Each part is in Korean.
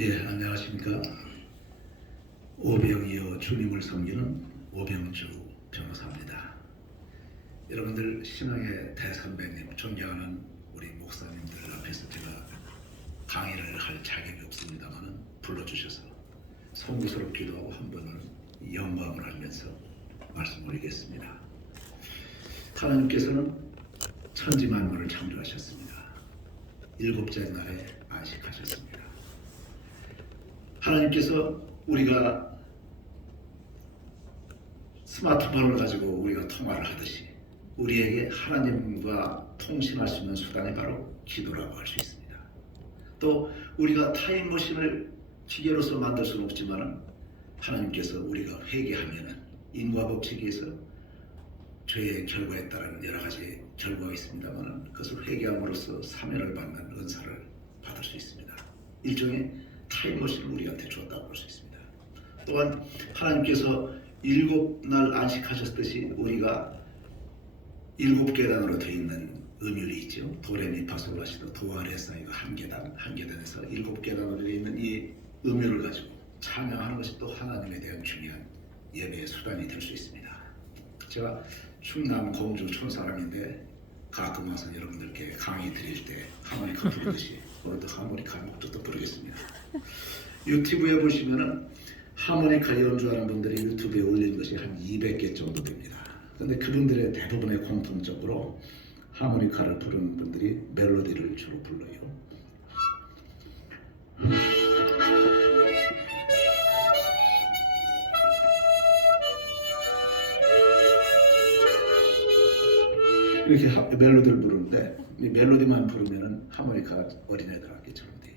예, 안녕하십니까. 오병이어 주님을 섬기는 오병주 변호사입니다. 여러분들 신앙의 대선배님, 존경하는 우리 목사님들 앞에서 제가 강의를 할 자격이 없습니다만 불러주셔서 송구스럽기도 하고 한번은 영광을 하면서 말씀 올리겠습니다. 하나님께서는 천지만물을 창조하셨습니다. 일곱째 날에 안식하셨습니다. 하나님께서 우리가 스마트폰을 가지고 우리가 통화를 하듯이 우리에게 하나님과 통신할 수 있는 수단이 바로 기도라고 할 수 있습니다. 또 우리가 타임머신을 기계로서 만들 수는 없지만 하나님께서 우리가 회개하면 인과 법칙에 의해서 죄의 결과에 따른 여러 가지 결과가 있습니다만 그것을 회개함으로써 사면을 받는 은사를 받을 수 있습니다. 일종의 타임머신을 우리한테 주었다고 볼 수 있습니다. 또한 하나님께서 일곱 날 안식하셨듯이 우리가 일곱 계단으로 되어 있는 음율이 있죠. 도레미파솔라시도 도아레사이가 한 계단에서 일곱 계단으로 되어 있는 이 음율을 가지고 찬양하는 것이 또 하나님에 대한 중요한 예배의 수단이 될 수 있습니다. 제가 충남 공주 촌사람인데 가끔 와서 여러분들께 강의 드릴 때 하모니카 부르듯이 오늘도 하모니카 목적도 부르겠습니다. 유튜브에 보시면은 하모니카 연주하는 분들이 유튜브에 올린 것이 한 200개 정도 됩니다. 그런데 그분들의 대부분의 공통적으로 하모니카를 부르는 분들이 멜로디를 주로 불러요. 이렇게 멜로디를 부르는데 이 멜로디만 부르면은 하모니카 어린애들 악기처럼 돼요.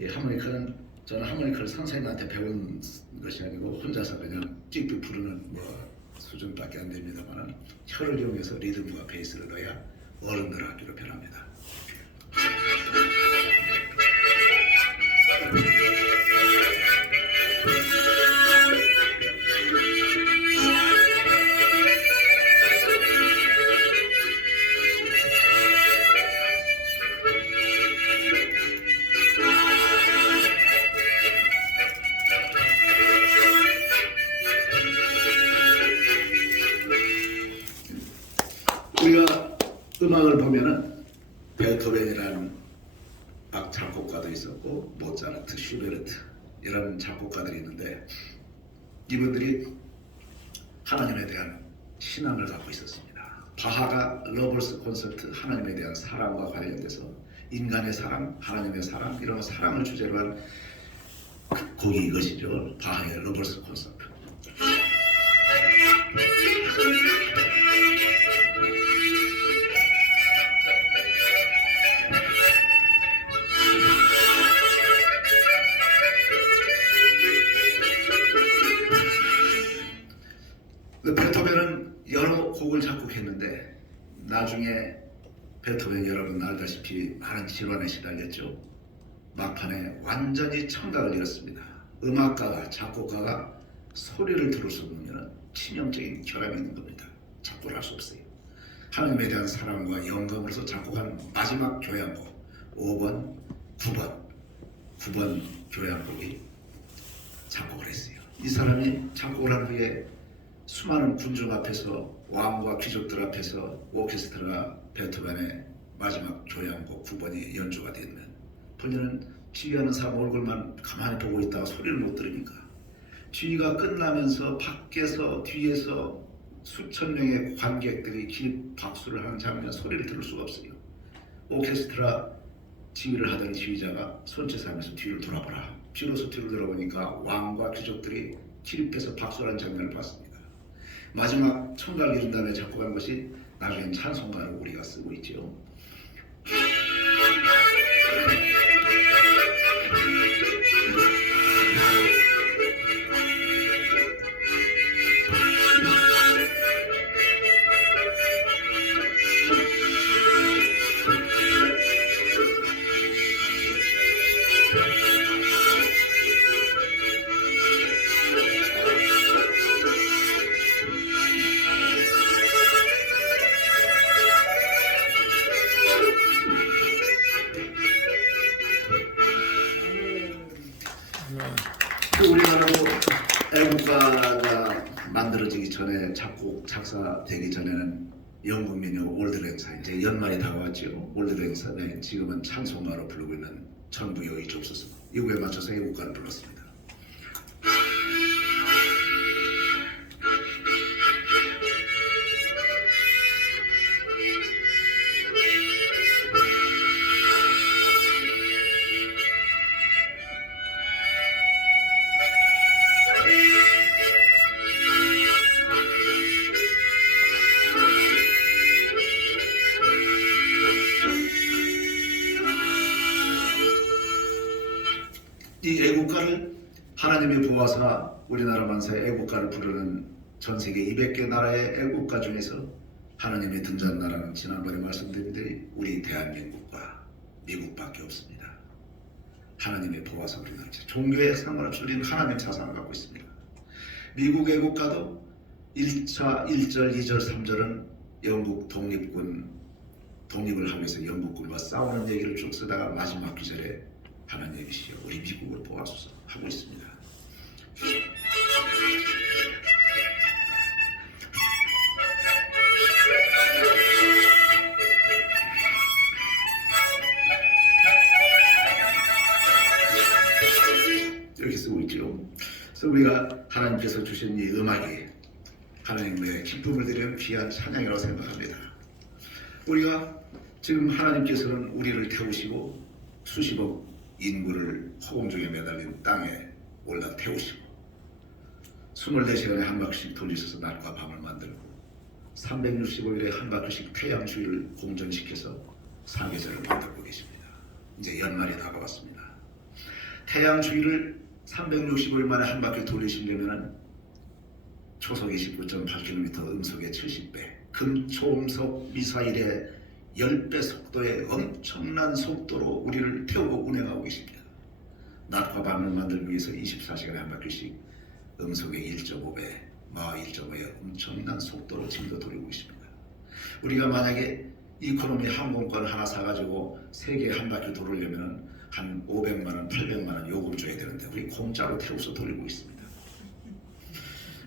이 하모니카는 저는 하모니카를 선생님한테 배운 것이 아니고 혼자서 그냥 찍찍 부르는 수준밖에 안 됩니다만 혀를 이용해서 리듬과 베이스를 넣어야 어른들 악기로 변합니다. 우리가 음악을 보면은 베토벤이라는 작곡가도 있었고 모차르트, 슈베르트 이런 작곡가들이 있는데 이분들이 하나님에 대한 신앙을 갖고 있었습니다. 바하가 러버스 콘서트 하나님에 대한 사랑과 관련돼서 인간의 사랑, 하나님의 사랑 이런 사랑을 주제로 한 곡이 이것이죠. 바하의 러버스 콘서트. 베토벤은 여러 곡을 작곡했는데 나중에 베토벤 여러분 알다시피 많은 질환에 시달렸죠. 막판에 완전히 청각을 잃었습니다. 음악가가 작곡가가 소리를 들을 수 없으면 치명적인 결함이 있는 겁니다. 작곡을 할 수 없어요. 하나님에 대한 사랑과 영감으로서 작곡한 마지막 교향곡 5번, 9번 교향곡이 작곡을 했어요. 이 사람이 작곡을 한 후에 수많은 군중 앞에서 왕과 귀족들 앞에서 오케스트라가 베토벤의 마지막 교향곡 9번이 연주가 되면 본인은 지휘하는 사람 얼굴만 가만히 보고 있다가 소리를 못 들으니까 지휘가 끝나면서 밖에서 뒤에서 수천 명의 관객들이 길 박수를 하는 장면 소리를 들을 수가 없어요. 오케스트라 지휘를 하던 지휘자가 손짓하면서 뒤를 돌아보라. 비로소 뒤를 돌아보니까 왕과 귀족들이 기립해서 박수하는 장면을 봤습니다. 마지막 청각을 잃은 다음에 작곡한 것이 나중엔 찬송가를 우리가 쓰고 있죠. 애국가가 만들어지기 전에 작곡 작사되기 전에는 영국 민요 올드랭사 이제 연말이 다가왔죠. 올드랭사는 지금은 찬송가로 부르고 있는 전부여 이주옵소서 이 곡에 맞춰서 애국가를 불렀습니다. 이 애국가를 하나님이 보아사 우리나라 만사의 애국가를 부르는 전 세계 200개 나라의 애국가 중에서 하나님이 등장한 나라는 지난번에 말씀드린 우리 대한민국과 미국밖에 없습니다. 하나님이 보아사 우리나라 종교에 상관없이 우리는 하나님의 사상을 갖고 있습니다. 미국 애국가도 1차 1절, 2절, 3절은 영국 독립을 하기 위해서 영국군과 싸우는 얘기를 쭉 쓰다가 마지막 기절에 하나님이시여 우리 미국을 보아소서 하고 있습니다. 이렇게 쓰고 있죠. 그래서 우리가 하나님께서 주신 이 음악이 하나님의 기쁨을 드리는 귀한 찬양이라고 생각합니다. 우리가 지금 하나님께서는 우리를 태우시고 수십억 인구를 허공중에 매달린 땅에 올라 태우시고 24시간에 한 바퀴씩 돌리셔서 낮과 밤을 만들고 365일에 한 바퀴씩 태양 주위를 공전시켜서 사계절을 만들고 계십니다. 이제 연말이 다가왔습니다. 태양 주위를 365일 만에 한 바퀴 돌리시려면 초속 29.8km, 음속의 70배, 금초음속 미사일의 10배 속도의 엄청난 속도로 우리를 태우고 운행하고 계십니다. 낮과 밤을 만들기 위해서 24시간에 한 바퀴씩 음속의 1.5배, 마 1.5의 엄청난 속도로 지금도 돌리고 있습니다. 우리가 만약에 이코노미 항공권 하나 사가지고 세계에 한 바퀴 돌으려면 한 500만원, 800만원 요금 줘야 되는데 우리 공짜로 태워서 돌리고 있습니다.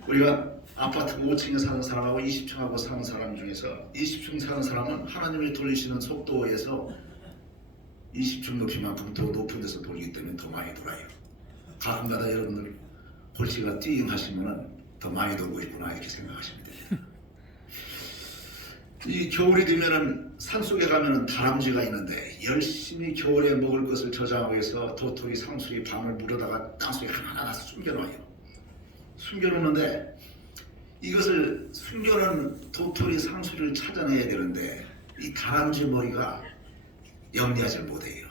우리가 아파트 5층에 사는 사람하고 20층하고 사는 사람 중에서 20층 사는 사람은 하나님이 돌리시는 속도에서 20층 높이만큼 더 높은 데서 돌리기 때문에 더 많이 돌아요. 가끔가다 여러분들 골치가 띵 하시면 더 많이 돌고 있구나 이렇게 생각하시면 돼요. 이 겨울이 되면은 산속에 가면은 다람쥐가 있는데 열심히 겨울에 먹을 것을 저장하기 위해서 도토리, 상수리, 밤을 물어다가 땅속에 하나하나 숨겨놔요. 숨겨놓는데 이것을 숨겨놓은 도토리, 상수리를 찾아내야 되는데 이 다람쥐 머리가 영리하지 못해요.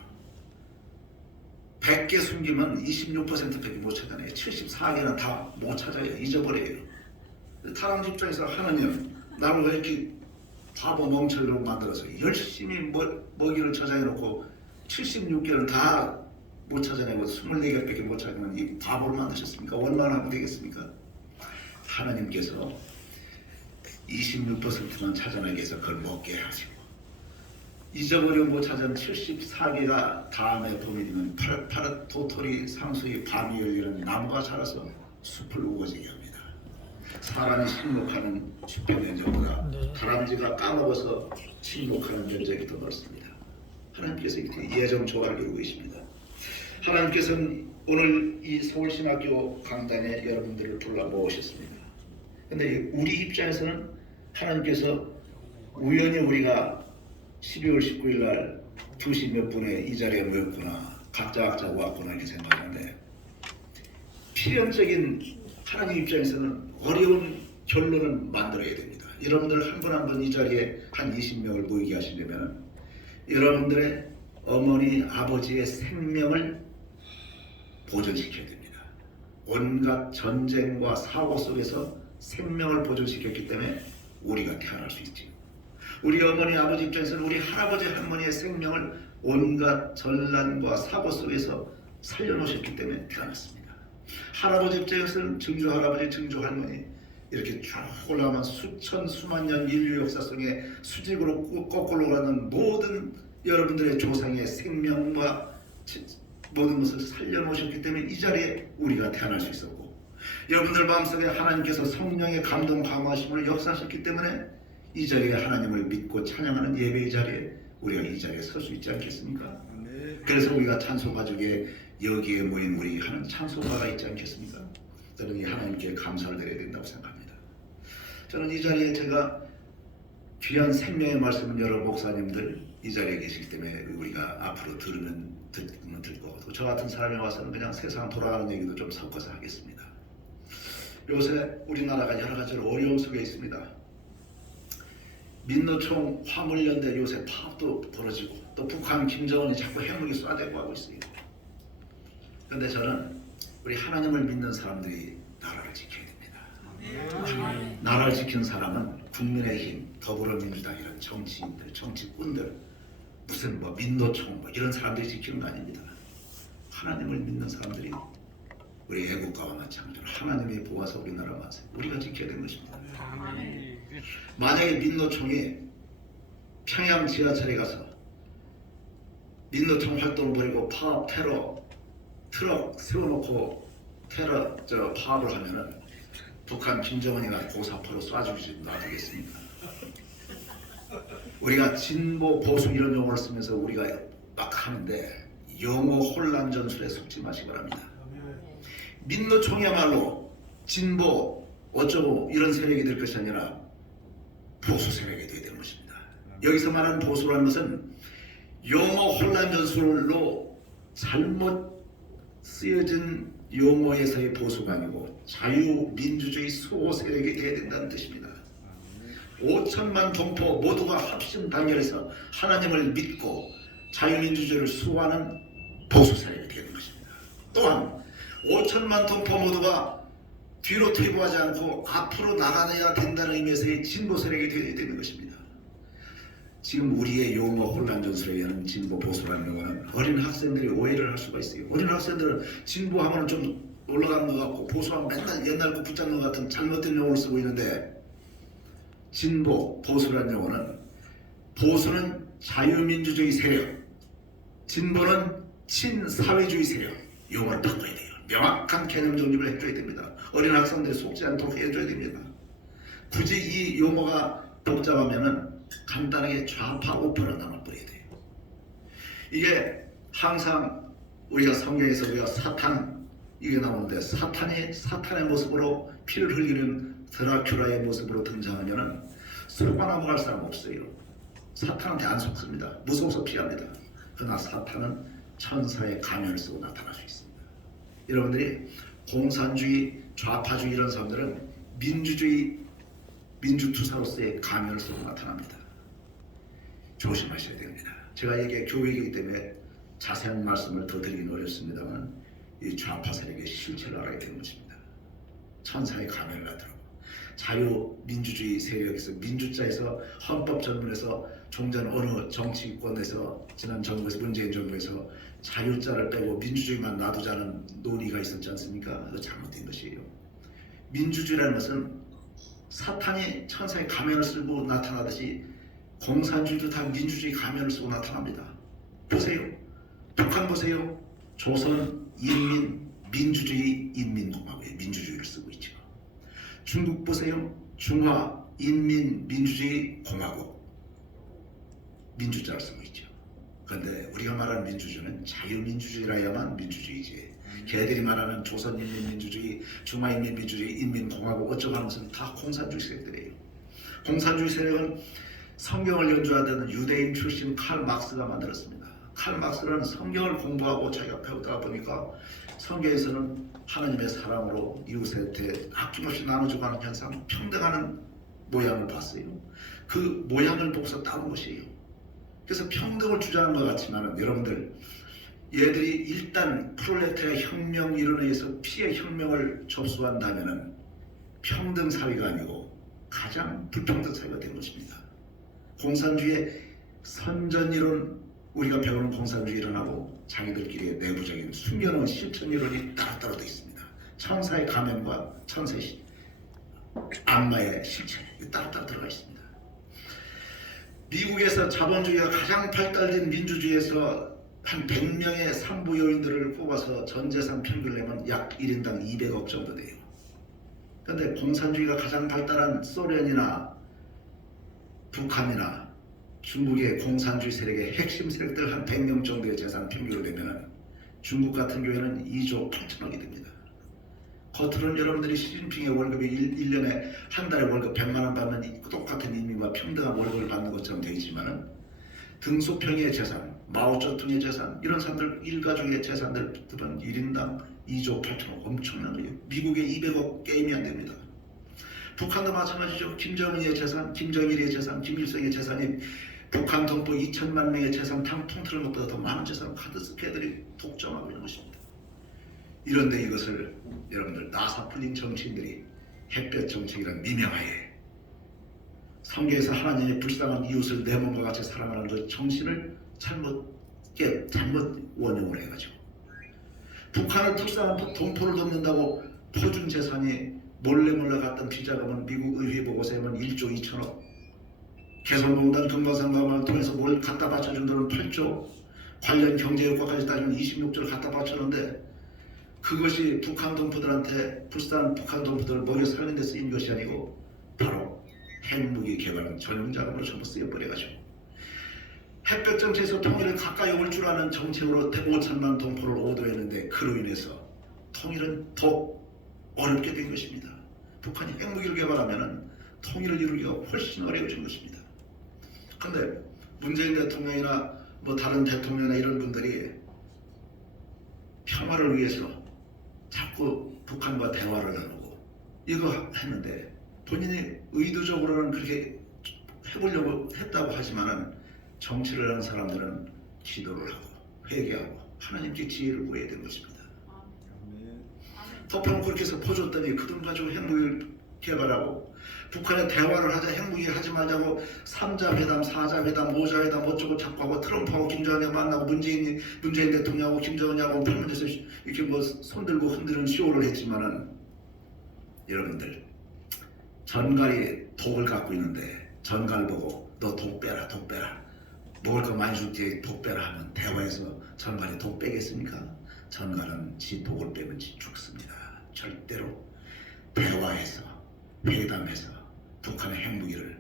100개 숨기면 26%밖에 못 찾아내요. 74개는 다 못 찾아요. 잊어버려요. 다람쥐 입장에서 하나님 나를 왜 이렇게 바보 멍청이로 만들어서 열심히 먹이를 저장해놓고 76개를 다 못 찾아내고 24개밖에 못 찾아내면 이 바보를 만드셨습니까? 얼마나 하면 되겠습니까? 하나님께서 26%만 찾아내게 해서 그걸 먹게 하시고 잊어버리고 못 찾은 74개가 다음에 봄이 되면 파릇파릇 도토리, 상수리, 밤이 열리는 나무가 자라서 숲을 우거지게 합니다. 사람이 식목하는 숲의 면적보다 다람쥐가 까먹어서 식목하는 면적이 더 넓습니다. 하나님께서 이렇게 예정 조화를 이루고 계십니다. 하나님께서는 오늘 이 서울신학교 강단에 여러분들을 불러 모으셨습니다. 그런데 우리 입장에서는 하나님께서 우연히 우리가 12월 19일 날 2시 몇 분에 이 자리에 모였구나, 각자 왔구나 이렇게 생각하는데 필연적인 하나님 입장에서는 어려운 결론을 만들어야 됩니다. 여러분들 한 분 한 분 이 자리에 한 20명을 모이게 하시려면 여러분들의 어머니, 아버지의 생명을 보존시켜야 됩니다. 온갖 전쟁과 사고 속에서 생명을 보존시켰기 때문에 우리가 태어날 수 있지요. 우리 어머니, 아버지 입장에서는 우리 할아버지, 할머니의 생명을 온갖 전란과 사고 속에서 살려놓으셨기 때문에 태어났습니다. 할아버지 입장에서는 증조 할아버지, 증조 할머니 이렇게 쭉 올라가면 수천, 수만 년 인류 역사 속에 수직으로 거꾸로 가는 모든 여러분들의 조상의 생명과 모든 것을 살려놓으셨기 때문에 이 자리에 우리가 태어날 수 있었고 여러분들 마음속에 하나님께서 성령의 감동 감화심을 역사하셨기 때문에 이 자리에 하나님을 믿고 찬양하는 예배의 자리에 우리가 이 자리에 설 수 있지 않겠습니까? 그래서 우리가 찬송 가족에 여기에 모인 우리 하는 찬송가가 있지 않겠습니까? 저는 이 하나님께 감사를 드려야 된다고 생각합니다. 저는 이 자리에 제가 귀한 생명의 말씀을 여러 목사님들 이 자리에 계시기 때문에 우리가 앞으로 듣는 듣고 또 저 같은 사람이 와서는 그냥 세상 돌아가는 얘기도 좀 섞어서 하겠습니다. 요새 우리나라가 여러 가지로 어려움 속에 있습니다. 민노총 화물연대 요새 파업도 벌어지고 또 북한 김정은이 자꾸 핵무기 쏴대고 하고 있어요. 그런데 저는 우리 하나님을 믿는 사람들이 나라를 지켜야 됩니다. 나라를 지키는 사람은 국민의힘, 더불어민주당 이런 정치인들, 정치꾼들 무슨 뭐 민노총 뭐 이런 사람들이 지키는 거 아닙니다. 하나님을 믿는 사람들이 우리 애국가와 마찬가지로 하나님이 보아서 우리나라 만세 우리가 지켜야 되는 것입니다. 만약에 민노총이 평양 지하철에 가서 민노총 활동을 벌이고 파업 테러 트럭 세워놓고 테러 파업을 하면은 북한 김정은이가 고사포로 쏴주지 놔두겠습니까? 우리가 진보 보수 이런 용어를 쓰면서 우리가 막 하는데 영어 혼란 전술에 속지 마시기 바랍니다. 민노총이야말로 진보 어쩌고 이런 세력이 될 것이 아니라 보수 세력이 되어야 되는 것입니다. 여기서 말하는 보수라는 것은 용어 혼란 전술로 잘못 쓰여진 용어에서의 보수가 아니고 자유민주주의 수호 세력이 되어야 된다는 뜻입니다. 5천만 동포 모두가 합심 단결해서 하나님을 믿고 자유민주주의를 수호하는 보수 세력이 되는 것입니다. 또한 5천만 동포 모두가 뒤로 퇴보하지 않고 앞으로 나가야 된다는 의미에서의 진보 세력이 되어야 되는 것입니다. 지금 우리의 용어 혼란 전술에 의한 진보 보수라는 용어는 어린 학생들이 오해를 할 수가 있어요. 어린 학생들은 진보하면 좀 올라가는 것 같고 보수하면 맨날 옛날 거 붙잡는 것 같은 잘못된 용어를 쓰고 있는데 진보, 보수라는 용어는 보수는 자유민주주의 세력, 진보는 친사회주의 세력 용어를 바꿔야 돼요. 명확한 개념 정립을 해줘야 됩니다. 어린 학생들이 속지 않도록 해줘야 됩니다. 굳이 이 용어가 복잡하면은 간단하게 좌파 우파로 나눠버려야 돼요. 이게 항상 우리가 성경에서 우리가 사탄 이게 나오는데 사탄의 모습으로 피를 흘리는 드라큘라의 모습으로 등장하면은 sul고 넘어갈 사람 없어요. 사탄한테 안 속습니다. 무서워서 피합니다. 그러나 사탄은 천사의 가면을 쓰고 나타날 수 있습니다. 여러분들이 공산주의, 좌파주의 이런 사람들은 민주투사로서의 가면을 쓰고 나타납니다. 조심하셔야 됩니다. 제가 이게 교회이기 때문에 자세한 말씀을 더 드리긴 어렵습니다만 이 좌파 세력의 실체를 알아야 되는 것입니다. 천사의 가면을 나타나고 자유민주주의 세력에서 민주자에서 헌법 전문에서 종전 어느 정치권에서 지난 정부에서 문재인 정부에서 자유자를 빼고 민주주의만 놔두자는 논의가 있었지 않습니까? 그거 잘못된 것이에요. 민주주의라는 것은 사탄이 천사의 가면을 쓰고 나타나듯이 공산주의도 다 민주주의 가면을 쓰고 나타납니다. 보세요. 북한 보세요. 조선 인민 민주주의 인민공화국의 민주주의를 쓰고 있죠. 중국 보세요. 중화 인민 민주주의 공화국 민주자를 쓰고 있죠. 그런데 우리가 말하는 민주주의는 자유민주주의라야만 민주주의지. 걔들이 말하는 조선인민민주주의, 중화인민민주주의, 인민공화국 어쩌고 하는 것은 다 공산주의 세력들이에요. 공산주의 세력은 성경을 연주하던 유대인 출신 칼 막스가 만들었습니다. 칼 막스는 성경을 공부하고 자기가 배우다 보니까 성경에서는 하나님의 사랑으로 이웃한테 아낌없이 나눠주고 하는 현상, 평등하는 모양을 봤어요. 그 모양을 보고서 따온 것이에요. 그래서 평등을 주장한 것 같지만 여러분들 얘들이 일단 프롤레타리아 혁명 이론에서 피해 혁명을 접수한다면 평등 사회가 아니고 가장 불평등 사회가 된 것입니다. 공산주의의 선전 이론 우리가 배우는 공산주의 이론하고 자기들끼리의 내부적인 숨겨놓은 실천 이론이 따로따로 되어 있습니다. 천사의 가면과 천사의 악마의 실체 따로따로 들어가 있습니다. 미국에서 자본주의가 가장 발달된 민주주의에서 한 100명의 산부 요인들을 뽑아서 전 재산 평균을 내면 약 1인당 200억 정도 돼요. 그런데 공산주의가 가장 발달한 소련이나 북한이나 중국의 공산주의 세력의 핵심 세력들 한 100명 정도의 재산 평균으로 되면 중국 같은 경우에는 2조 8천억이 됩니다. 겉으로는 여러분들이 시진핑의 월급이 1년에 한 달에 월급 100만 원 받는 똑같은 인민과 평등한 월급을 받는 것처럼 되어 있지만 등소평의 재산, 마오쩌둥의 재산, 이런 사람들 일가족의 재산들은 1인당 2조 8천억, 엄청난 거예요. 미국의 200억 게임이 안 됩니다. 북한도 마찬가지죠. 김정은의 재산, 김정일의 재산, 김일성의 재산이 북한 동포 2천만 명의 재산 통틀은 것보다 더 많은 재산을 카드스크 애들이 독점하고 있는 것입니다. 이런데 이것을 여러분들 나사 풀린 정치인들이 햇볕 정책이라는 미명하에 성경에서 하나님의 불쌍한 이웃을 내 몸과 같이 사랑하는 그 정신을 잘못 원용을 해가지고 북한을 불쌍한 동포를 돕는다고 퍼준 재산이 몰래 갔던 비자금은 미국 의회 보고서에 보면 1조 2천억, 개성공단 금강산감을 통해서 뭘 갖다 바쳐준 돈은 8조, 관련 경제효과까지 따지면 26조를 갖다 바쳤는데 그것이 북한 동포들한테 불쌍한 북한 동포들을 먹여 살리는 데 쓰인 것이 아니고 바로 핵무기 개발 전용 자금으로 전부 쓰여버려가지고 햇볕 정책에서 통일을 가까이 올 줄 아는 정책으로 5천만 동포를 오도했는데 그로 인해서 통일은 더 어렵게 된 것입니다. 북한이 핵무기를 개발하면 통일을 이루기가 훨씬 어려워진 것입니다. 그런데 문재인 대통령이나 뭐 다른 대통령이나 이런 분들이 평화를 위해서 자꾸 북한과 대화를 나누고 이거 했는데 본인이 의도적으로는 그렇게 해보려고 했다고 하지만은 정치를 하는 사람들은 기도를 하고 회개하고 하나님께 지혜를 구해야 되는 것입니다. 덮어놓고 그렇게 해서 퍼줬더니 그 돈 가지고 핵무기를 개발하고 북한에 대화를 하자, 핵무기 하지 말자고 3자 회담, 4자 회담, 5자 회담 어쩌고 자꾸 하고 트럼프하고 김정은이 만나고 문재인 대통령하고 김정은하고 팔문에서 이렇게 뭐 손들고 흔드는 쇼를 했지만은 여러분들 전갈이 독을 갖고 있는데 전갈 보고 너 독 빼라, 독 빼라, 먹을 거 많이 줄게 독 빼라 하면 대화에서 전갈이 독 빼겠습니까? 전갈은 지 독을 빼면 지 죽습니다. 절대로 대화해서 회담해서 북한의 핵무기를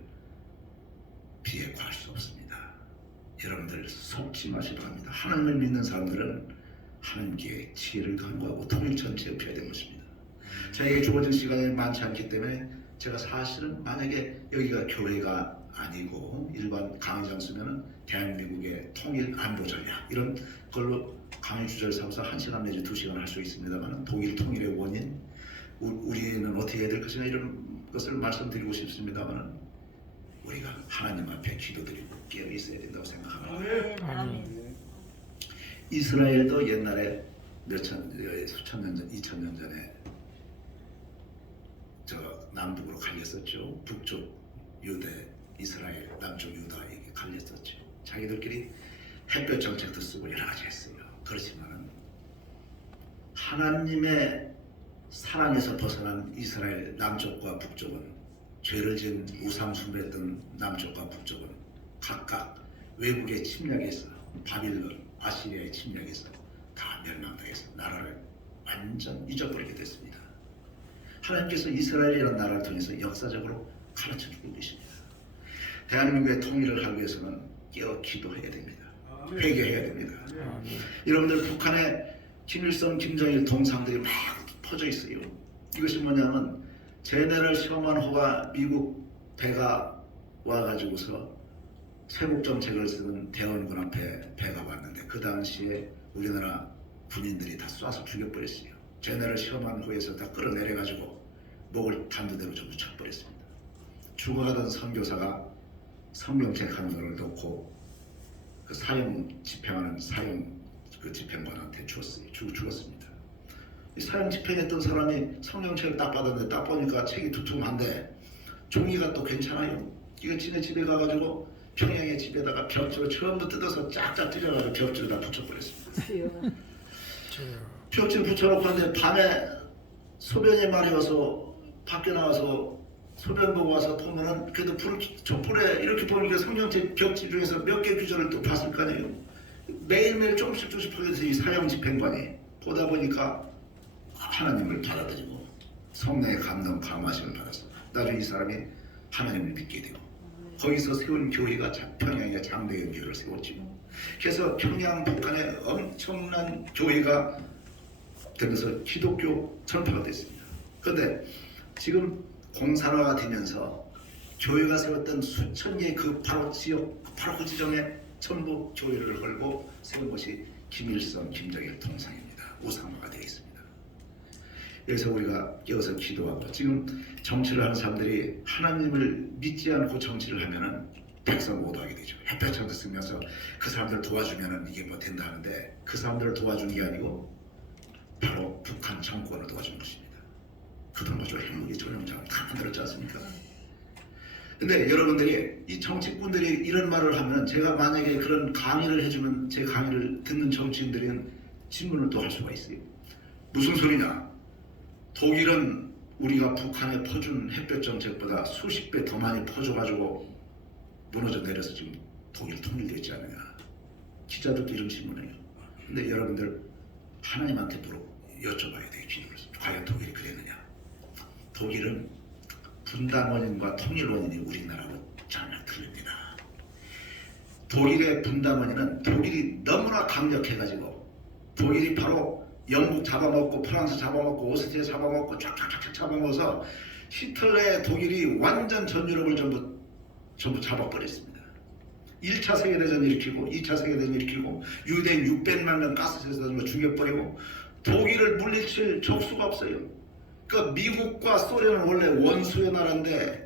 비핵화할 수 없습니다. 여러분들 속지 마시기 바랍니다. 하나님을 믿는 사람들은 하나님께 지혜를 간구하고 통일 전체에 펴야 되는 것입니다. 저에게 주어진 시간이 많지 않기 때문에 제가 사실은 만약에 여기가 교회가 아니고 일반 강의 장소면은 대한민국의 통일 안보 전략 이런 걸로 강의 주제를 삼아서 1시간 내지 2시간 할 수 있습니다만 독일 통일의 원인 우리는 어떻게 해야 될 것이냐 이런 것을 말씀드리고 싶습니다만 우리가 하나님 앞에 기도드리고 깨어 있어야 된다고 생각합니다. 이스라엘도 옛날에 수천 년 전, 2000년 전에 저 남북으로 갈렸었죠. 북쪽 유대, 이스라엘, 남쪽 유다에게 갈렸었죠. 자기들끼리 햇볕 정책도 쓰고 여러 가지 했어요. 그렇지만은 하나님의 사랑에서 벗어난 이스라엘 남쪽과 북쪽은 죄를 지은 우상 숭배했던 남쪽과 북쪽은 각각 외국의 침략에서 바빌론, 아시리아의 침략에서 다 멸망당해서 나라를 완전 잊어버리게 됐습니다. 하나님께서 이스라엘이라는 나라를 통해서 역사적으로 가르쳐 주고 계십니다. 대한민국의 통일을 하기 위해서는 깨어 기도해야 됩니다. 회개해야 됩니다. 여러분들 북한에 김일성, 김정일 동상들이 막 퍼져 있어요. 이것이 뭐냐면 제네럴 셔먼호가 미국 배가 와가지고서 세국 정책을 쓰는 대원군 앞에 배가 왔는데 그 당시에 우리나라 군인들이 다 쏴서 죽여버렸어요. 제네럴 셔먼호에서 다 끌어내려가지고 목을 단두대로 전부 쳐버렸습니다. 죽어가던 선교사가 성경책 한 권을 놓고 그 사형 집행하는 사형 그 집행관한테 죽었습니다. 이 사형 집행했던 사람이 성경책을 딱 받았는데 딱 보니까 책이 두툼한데 종이가 또 괜찮아요. 이거 지네 집에 가가지고 평양의 집에다가 벽지로 전부 뜯어서 쫙쫙 찢어가지고 벽지로 다 붙여버렸습니다. 벽지를 붙여놓고 하는데 밤에 소변이 마려워서 밖에 나와서 소변 보고 와서 보면은 그래도 촛불에 이렇게 보니까 성경책 벽지 중에서 몇 개 규절을 또 봤을 거 아니에요. 매일매일 조금씩 하게 돼서 이 사형 집행관이 보다 보니까 하나님을 받아들이고 성령의 감동 감화심을 받았어. 나중에 이 사람이 하나님을 믿게 되고 거기서 세운 교회가 평양의 장대현 교회를 세웠지. 그래서 평양 북한에 엄청난 교회가 되면서 기독교 전파가 됐습니다. 그런데 지금 공산화가 되면서 교회가 세웠던 수천 개의 그 바로 지역, 바로 그 지점에 전부 교회를 걸고 세운 것이 김일성, 김정일 통상입니다. 우상화가 되어 있습니다. 여기서 우리가 깨어서 기도하고, 지금 정치를 하는 사람들이 하나님을 믿지 않고 정치를 하면은 백성 못 하게 되죠. 햇볕처럼 쓰면서 그 사람들 도와주면은 이게 뭐 된다 하는데, 그 사람들을 도와준 게 아니고 바로 북한 정권을 도와준 것입니다. 그동안 뭐죠? 핵무기 전용장을 다 만들었지 않습니까? 근데 여러분들이, 이 정치꾼들이 이런 말을 하면, 제가 만약에 그런 강의를 해주면 제 강의를 듣는 정치인들은 질문을 또 할 수가 있어요. 무슨 소리냐? 독일은 우리가 북한에 퍼준 햇볕 정책보다 수십 배 더 많이 퍼줘가지고 무너져 내려서 지금 독일 통일됐지 않느냐. 기자들도 이런 질문해요. 근데 여러분들 하나님한테 여쭤봐야 돼요. 기도를. 과연 독일이 그랬느냐? 독일은 분단 원인과 통일 원인이 우리나라하고 전혀 틀립니다. 독일의 분단 원인은 독일이 너무나 강력해가지고, 독일이 바로 영국 잡아먹고 프랑스 잡아먹고 오스트리아 잡아먹고 쫙쫙쫙 잡아먹어서 히틀러의 독일이 완전 전 유럽을 전부 잡아버렸습니다. 1차 세계대전 일으키고 2차 세계대전 일으키고 유대인 600만 명 가스에서 죽여버리고, 독일을 물리칠 적수가 없어요. 그러니까 미국과 소련은 원래 원수의 나라인데,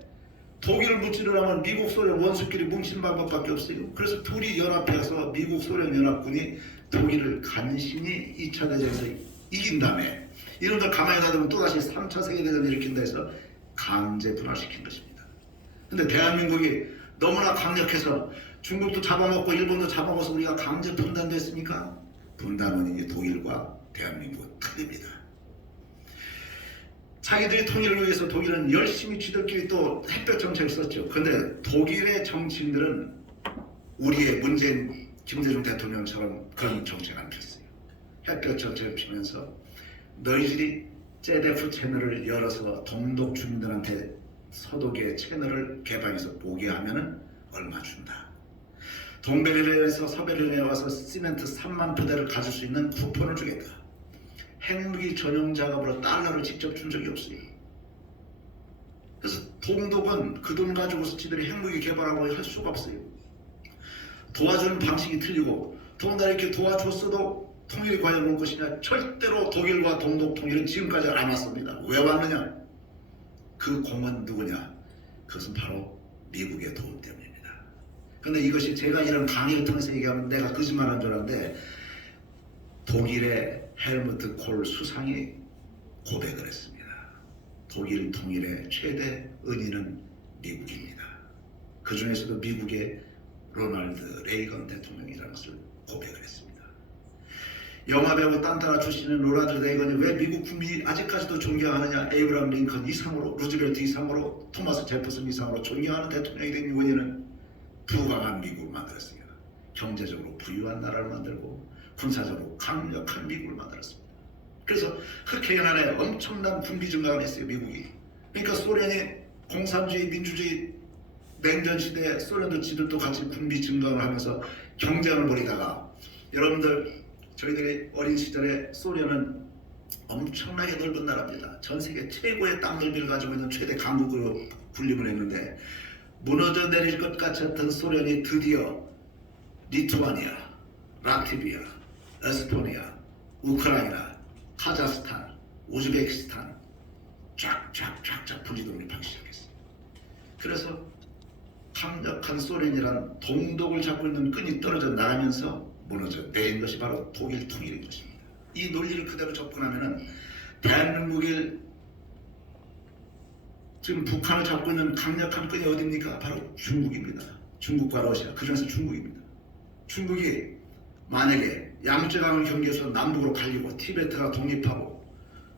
독일을 무찌르려면 미국, 소련 원수끼리 뭉친 방법밖에 없어요. 그래서 둘이 연합해서 미국, 소련 연합군이 독일을 간신히 2차 대전에서 이긴 다음에, 이런들 가만히 놔두면 또다시 3차 세계대전을 일으킨다 해서 강제 분화시킨 것입니다. 근데 대한민국이 너무나 강력해서 중국도 잡아먹고 일본도 잡아먹어서 우리가 강제 분단됐습니까? 분단 원인이 독일과 대한민국은 틀립니다. 자기들이 통일을 위해서 독일은 열심히 쥐들끼리 또 햇볕 정책을 썼죠. 그런데 독일의 정치인들은 우리의 문재인, 김대중 대통령처럼 그런 정책 안 폈어요. 햇볕 정책을 피면서 너희들이 제데프 채널을 열어서 동독 주민들한테 서독의 채널을 개방해서 보게 하면은 얼마 준다. 동베를린에서 서베를린에 와서 시멘트 3만 포대를 가질 수 있는 쿠폰을 주겠다. 핵무기 전용 작업으로 달러를 직접 준 적이 없어요. 그래서 동독은 그 돈 가지고서 지들이 핵무기 개발하고 할 수가 없어요. 도와주는 방식이 틀리고, 더군다나 이렇게 도와줬어도 통일이 과연 올 것이냐? 절대로 독일과 동독 통일은 지금까지 안 왔습니다. 왜 왔느냐? 그 공은 누구냐? 그것은 바로 미국의 도움 때문입니다. 그런데 이것이 제가 이런 강의를 통해서 얘기하면 내가 거짓말한 줄 알았는데, 독일의 헬무트 콜 수상이 고백을 했습니다. 독일 통일의 최대 은인은 미국입니다. 그 중에서도 미국의 로널드 레이건 대통령이라는 것을 고백을 했습니다. 영화배우 딴따라 출신인 로널드 레이건이 왜 미국 국민이 아직까지도 존경하느냐? 에이브라함 링컨 이상으로, 루즈벨트 이상으로, 토마스 제퍼슨 이상으로 존경하는 대통령이 된 원인은 부강한 미국을 만들었습니다. 경제적으로 부유한 나라를 만들고 군사적으로 강력한 미국을 만들었습니다. 그래서 흑해연안에 엄청난 군비 증강을 했어요, 미국이. 그러니까 소련이 공산주의, 민주주의 냉전 시대에 소련도 지들도 같이 군비 증강을 하면서 경쟁을 벌이다가, 여러분들 저희들이 어린 시절에 소련은 엄청나게 넓은 나라입니다. 전 세계 최고의 땅 넓이를 가지고 있는 최대 강국으로 군림을 했는데, 무너져 내릴 것 같았던 소련이 드디어 리투아니아, 라트비아, 에스토니아, 우크라이나, 카자흐스탄, 우즈베키스탄 쫙쫙쫙쫙 분리독립하기 시작했어요. 그래서 강력한 소련이란 동독을 잡고 있는 끈이 떨어져 나가면서 무너져 내린 것이 바로 독일 통일인 것입니다. 이 논리를 그대로 접근하면은 대한민국이 지금 북한을 잡고 있는 강력한 끈이 어디입니까? 바로 중국입니다. 중국과 러시아, 그중에서 중국입니다. 중국이 만약에 양쯔강을 경계해서 남북으로 갈리고 티베트가 독립하고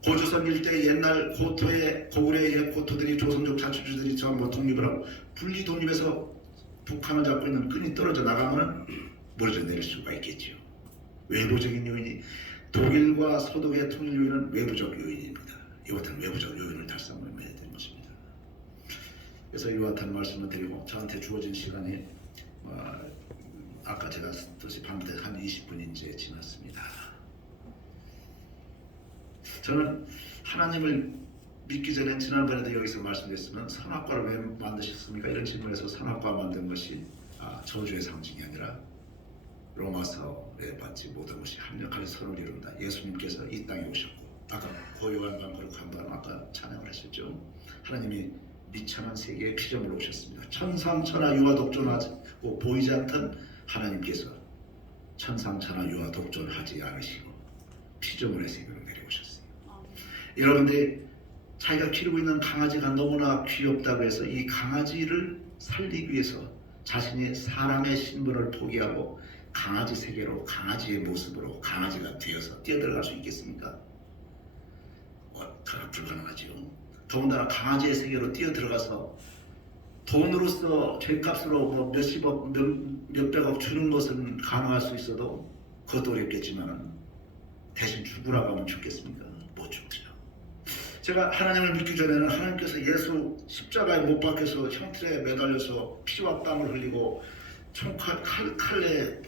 고조선 일대 옛날 고토의 고구려의 옛 고토들이 조선족 자치주들이 전부 독립을 하고 분리 독립해서 북한을 잡고 있는 끈이 떨어져 나가면 무너져 내릴 수가 있겠지요. 외부적인 요인이, 독일과 서독의 통일 요인은 외부적 요인입니다. 이와 같은 외부적 요인을 달성해야 되는 것입니다. 그래서 이와 같은 말씀을 드리고 저한테 주어진 시간이 아까 제가 뜻이 밤새 한 20분이 이제 지났습니다. 저는 하나님을 믿기 전에 지난번에도 여기서 말씀드렸지만 선악과를 왜 만드셨습니까? 이런 질문에서 선악과 만든 것이 저주의 상징이 아니라 로마서에 받지 모든 것이 합력하여 선을 이룬다. 예수님께서 이 땅에 오셨고 아까 고요한 밤 거룩한 밤 아까 찬양을 하셨죠. 하나님이 미천한 세계에 피조물로 오셨습니다. 천상천하 유아 독존하고 보이지 않던 하나님께서 천상천하 유아 독존하지 않으시고 피조물의 세계로 내려오셨어요. 여러분들 자기가 기르고 있는 강아지가 너무나 귀엽다고 해서 이 강아지를 살리기 위해서 자신이 사람의 신분을 포기하고 강아지 세계로 강아지의 모습으로 강아지가 되어서 뛰어들어갈 수 있겠습니까? 불가능하지요. 더군다나 강아지의 세계로 뛰어들어가서 돈으로서 죗값으로 몇십억 몇백억 주는 것은 가능할 수 있어도 그것도 어렵겠지만 대신 죽으라고 하면 죽겠습니까? 못 죽죠. 제가 하나님을 믿기 전에는 하나님께서 예수 십자가에 못 박혀서 형틀에 매달려서 피와 땀을 흘리고 칼에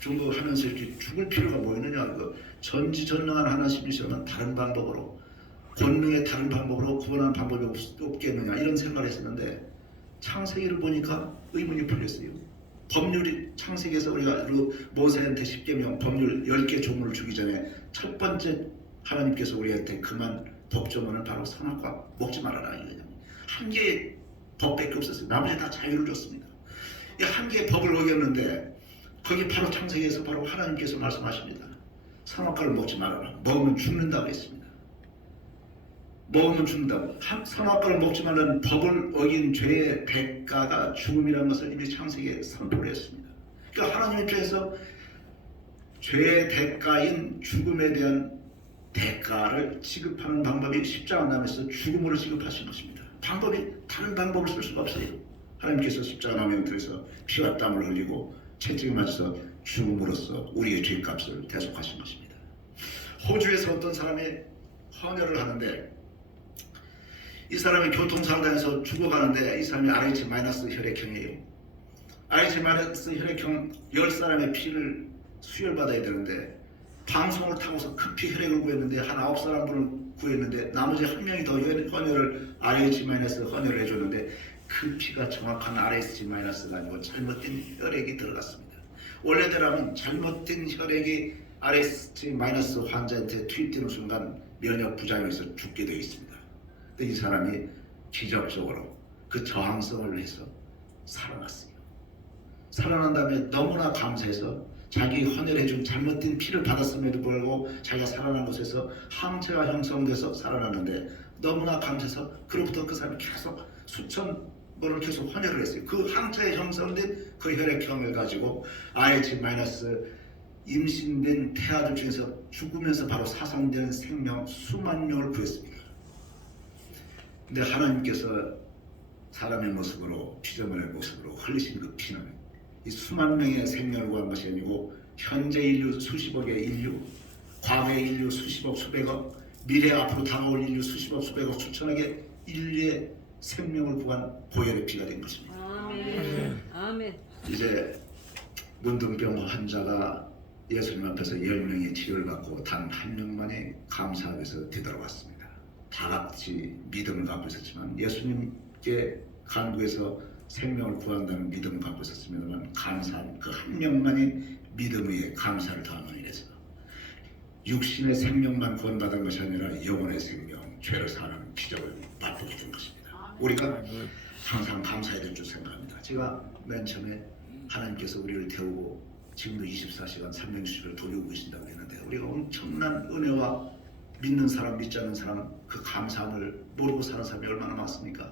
중도하면서 이렇게 죽을 필요가 뭐 있느냐, 전지전능한 하나님이시라면 다른 방법으로 권능의 다른 방법으로 구원하는 방법이 없겠느냐 이런 생각을 했었는데 창세기를 보니까 의문이 풀렸어요. 법률이 창세기에서 우리가 모세한테 10계명 법률 10개 조문을 주기 전에 첫 번째 하나님께서 우리한테 그만 법조문은 바로 선악과 먹지 말아라 이거예요. 한 개의 법밖에 없었어요. 나머지 다 자유를 줬습니다. 이 한 개의 법을 어겼는데 거기 바로 창세기에서 바로 하나님께서 말씀하십니다. 선악과를 먹지 말아라. 먹으면 죽는다고 했습니다. 먹으면 죽는다고. 선악과를 먹지 말라는 법을 어긴 죄의 대가가 죽음이라는 것을 이미 창세기에 선포를 했습니다. 그러니까 하나님 입장에서 죄의 대가인 죽음에 대한 대가를 지급하는 방법이 십자가 나면서 죽음으로 지급하신 것입니다. 다른 방법을 쓸 수가 없어요. 하나님께서 십자가 나면 들어서 피와 땀을 흘리고 채찍을 맞아서 죽음으로써 우리의 죄값을 대속하신 것입니다. 호주에서 어떤 사람이 헌혈을 하는데 이 사람이 교통사고당해서 죽어가는데 이 사람이 RH- 혈액형이에요. RH- 혈액형 10사람의 피를 수혈받아야 되는데 방송을 타고서 급히 혈액을 구했는데 한 9사람분을 구했는데 나머지 한 명이 더 헌혈을 RH- 헌혈을 해줬는데 그 피가 정확한 RH- 아니고 잘못된 혈액이 들어갔습니다. 원래대로라면 잘못된 혈액이 RH- 환자한테 투입되는 순간 면역 부작용에서 죽게 되어 있습니다. 근데 이 사람이 기적적으로 그 저항성을 해서 살아났어요. 살아난 다음에 너무나 감사해서 자기 헌혈해준 잘못된 피를 받았음에도 불구하고 자기가 살아난 곳에서 항체가 형성돼서 살아났는데 너무나 감사해서 그로부터 그 사람이 계속 수천 번을 계속 헌혈을 했어요. 그 항체에 형성된 그 혈액형을 가지고 RH- 임신된 태아들 중에서 죽으면서 바로 사상되는 생명 수만 명을 구했습니다. 근데 하나님께서 사람의 모습으로 피조물의 모습으로 흘리신 그 피는 이 수만 명의 생명을 구한 것이 아니고 현재 인류 수십억의 인류, 과거의 인류 수십억 수백억, 미래 앞으로 다가올 인류 수십억 수백억 수천억의 인류의 생명을 구한 보혈의 피가 된 것입니다. 아멘. 아멘. 이제 문둥병 환자가 예수님 앞에서 10명이 치료를 받고 단 한 명만이 감사하기 위해서 되돌아왔습니다. 다 같이 믿음을 갖고 있었지만 예수님께 간구해서 생명을 구한다는 믿음을 갖고 있었으면 감사한 그 한 명만이 믿음 위에 감사를 더하는 일에서 육신의 생명만 구원받은 것이 아니라 영혼의 생명, 죄를 사는 기적을 맛보게 준 것입니다. 우리가 항상 감사해야 될 줄 생각합니다. 제가 맨 처음에 하나님께서 우리를 태우고 지금도 24시간 360일 돌리고 계신다고 했는데 우리가 엄청난 은혜와 믿는 사람, 믿지 않는 사람 그 감사함을 모르고 사는 사람이 얼마나 많습니까?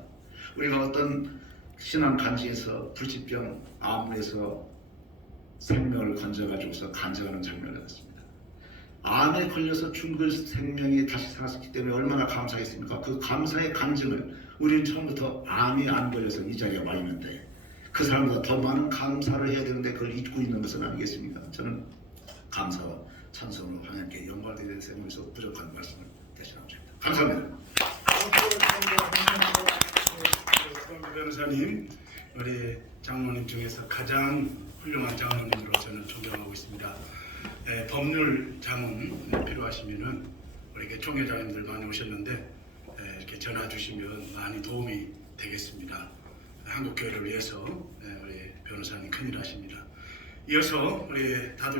우리가 어떤 신앙 간지에서 불치병 암에서 생명을 건져가지고서 간증하는 장면을 봤습니다. 암에 걸려서 죽을 생명이 다시 살았기 때문에 얼마나 감사했습니까? 그 감사의 간증을 우리는 처음부터 암이 안 걸려서 이 자리에 와 있는데 그 사람보다 더 많은 감사를 해야 되는데 그걸 잊고 있는 것은 아니겠습니까? 저는 감사와 찬송으로 하나님께 영광을 드리는 셈에서 부족한 말씀을 대신하고 싶습니다. 감사합니다. 변호사님, 우리 장로님 중에서 가장 훌륭한 장로님으로 저는 존경하고 있습니다. 법률 자문 필요하시면은 우리 총회장님들 많이 오셨는데 이렇게 전화 주시면 많이 도움이 되겠습니다. 한국 교회를 위해서 우리 변호사님 큰일 하십니다. 이어서 우리 다들